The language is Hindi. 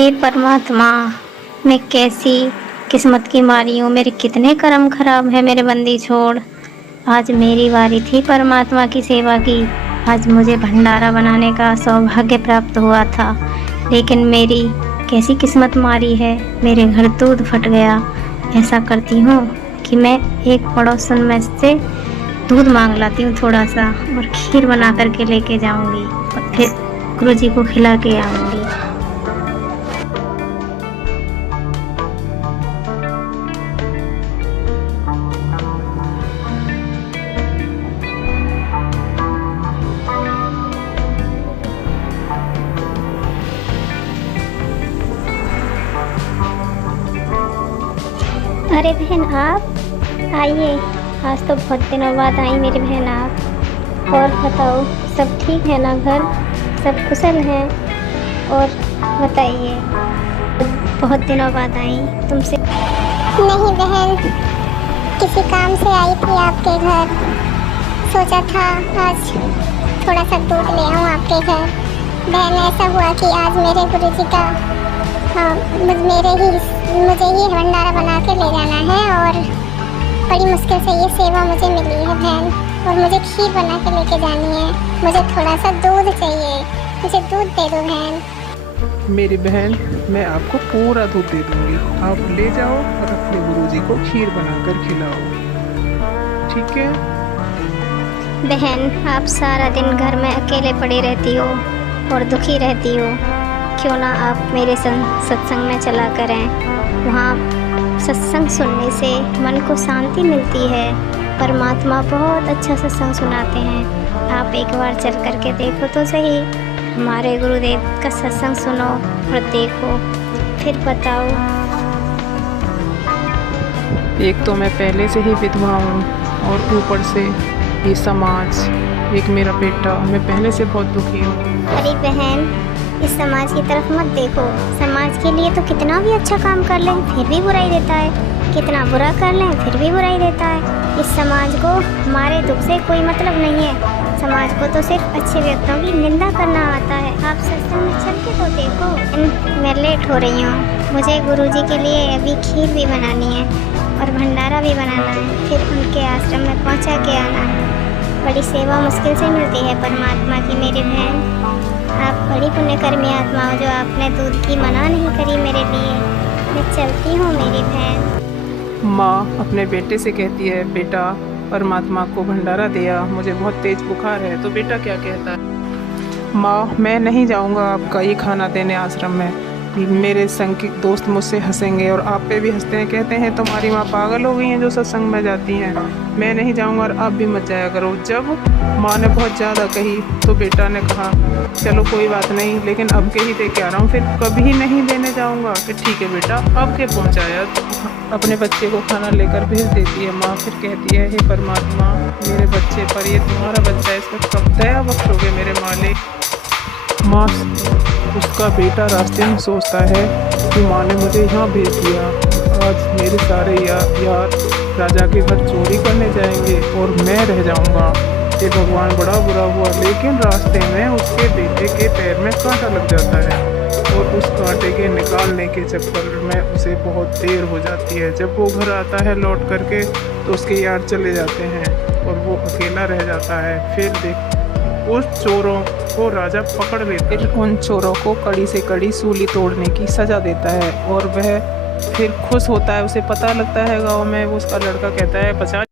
हे परमात्मा, मैं कैसी किस्मत की मारी हूँ। मेरे कितने कर्म खराब है मेरे बंदी छोड़। आज मेरी बारी थी परमात्मा की सेवा की। आज मुझे भंडारा बनाने का सौभाग्य प्राप्त हुआ था, लेकिन मेरी कैसी किस्मत मारी है। मेरे घर दूध फट गया। ऐसा करती हूँ कि मैं एक पड़ोसन में से दूध मांग लाती हूँ थोड़ा सा, और खीर बना करके लेके जाऊँगी और फिर गुरु जी को खिला के आऊँगी। अरे बहन, आप आइए। आज तो बहुत दिनों बाद आई मेरी बहन आप। और बताओ, सब ठीक है ना? घर सब कुशल हैं? और बताइए, बहुत दिनों बाद आई तुमसे। नहीं बहन, किसी काम से आई थी आपके घर। सोचा था आज थोड़ा सा दूध ले आऊँ आपके घर। बहन, ऐसा हुआ कि आज मेरे गुरुजी का मुझे ही भंडारा बना के ले जाना है, और बड़ी मुश्किल से ये सेवा मुझे मिली है बहन। और मुझे खीर बना के लेके जानी है। मुझे थोड़ा सा दूध चाहिए, मुझे दूध दे दो बहन। मेरी बहन, मैं आपको पूरा दूध दे दूंगी। आप ले जाओ और अपने गुरुजी को खीर बनाकर खिलाओ, ठीक है? बहन, आप सारा दिन घर में अकेले पड़ी रहती हो और दुखी रहती हो। क्यों ना आप मेरे संग सत्संग में चला करें। वहाँ सत्संग सुनने से मन को शांति मिलती है। परमात्मा बहुत अच्छा सत्संग सुनाते हैं। आप एक बार चल करके देखो तो सही। हमारे गुरुदेव का सत्संग सुनो और देखो, फिर बताओ। एक तो मैं पहले से ही विधवा हूँ, और ऊपर से ये समाज, एक मेरा बेटा, मैं पहले से बहुत दुखी हूँ। अरे बहन, इस समाज की तरफ मत देखो। समाज के लिए तो कितना भी अच्छा काम कर लें फिर भी बुराई देता है, कितना बुरा कर लें फिर भी बुराई देता है। इस समाज को हमारे दुख से कोई मतलब नहीं है। समाज को तो सिर्फ अच्छे व्यक्तियों की निंदा करना आता है। आप सत्संग में चल के तो देखो। मैं लेट हो रही हूँ। मुझे गुरुजी के लिए अभी खीर भी बनानी है और भंडारा भी बनाना है, फिर उनके आश्रम में पहुँचा के आना है। बड़ी सेवा मुश्किल से मिलती है परमात्मा की मेरी बहन। आप बड़ी पुण्यकर्मी आत्मा हो जो आपने दूध की मना नहीं करी मेरे लिए। मैं चलती हूँ मेरी बहन। माँ अपने बेटे से कहती है, बेटा परमात्मा को भंडारा दिया, मुझे बहुत तेज बुखार है। तो बेटा क्या कहता है? माँ, मैं नहीं जाऊँगा आपका ये खाना देने आश्रम में। मेरे संग के दोस्त मुझसे हंसेंगे और आप पे भी हंसते हैं, कहते हैं तुम्हारी माँ पागल हो गई हैं जो सत्संग में जाती हैं। मैं नहीं जाऊँगा और आप भी मत जाया करो। जब माँ ने बहुत ज़्यादा कही तो बेटा ने कहा चलो कोई बात नहीं, लेकिन अब के ही दे के आ रहा हूँ, फिर कभी नहीं देने जाऊँगा। कि ठीक है बेटा, अब के पहुँचाया। अपने बच्चे को खाना लेकर भेज देती है माँ। फिर कहती है, हे परमात्मा, मेरे बच्चे पर, ये तुम्हारा बच्चा है, इस पर कब दया बख्शोगे मेरे मालिक। माँ, उसका बेटा रास्ते में सोचता है कि माँ ने मुझे यहाँ भेज दिया। आज मेरे सारे यार राजा के घर चोरी करने जाएंगे और मैं रह जाऊँगा। ये भगवान, बड़ा बुरा हुआ। लेकिन रास्ते में उसके बेटे के पैर में कांटा लग जाता है, और उस कांटे के निकालने के चक्कर में उसे बहुत देर हो जाती है। जब वो घर आता है लौट करके तो उसके यार चले जाते हैं और वो अकेला रह जाता है। फिर देख, उस चोरों को राजा पकड़ लेते हैं। उन चोरों को कड़ी से कड़ी सूली तोड़ने की सज़ा देता है, और वह फिर खुश होता है। उसे पता लगता है गाँव में। उसका लड़का कहता है 50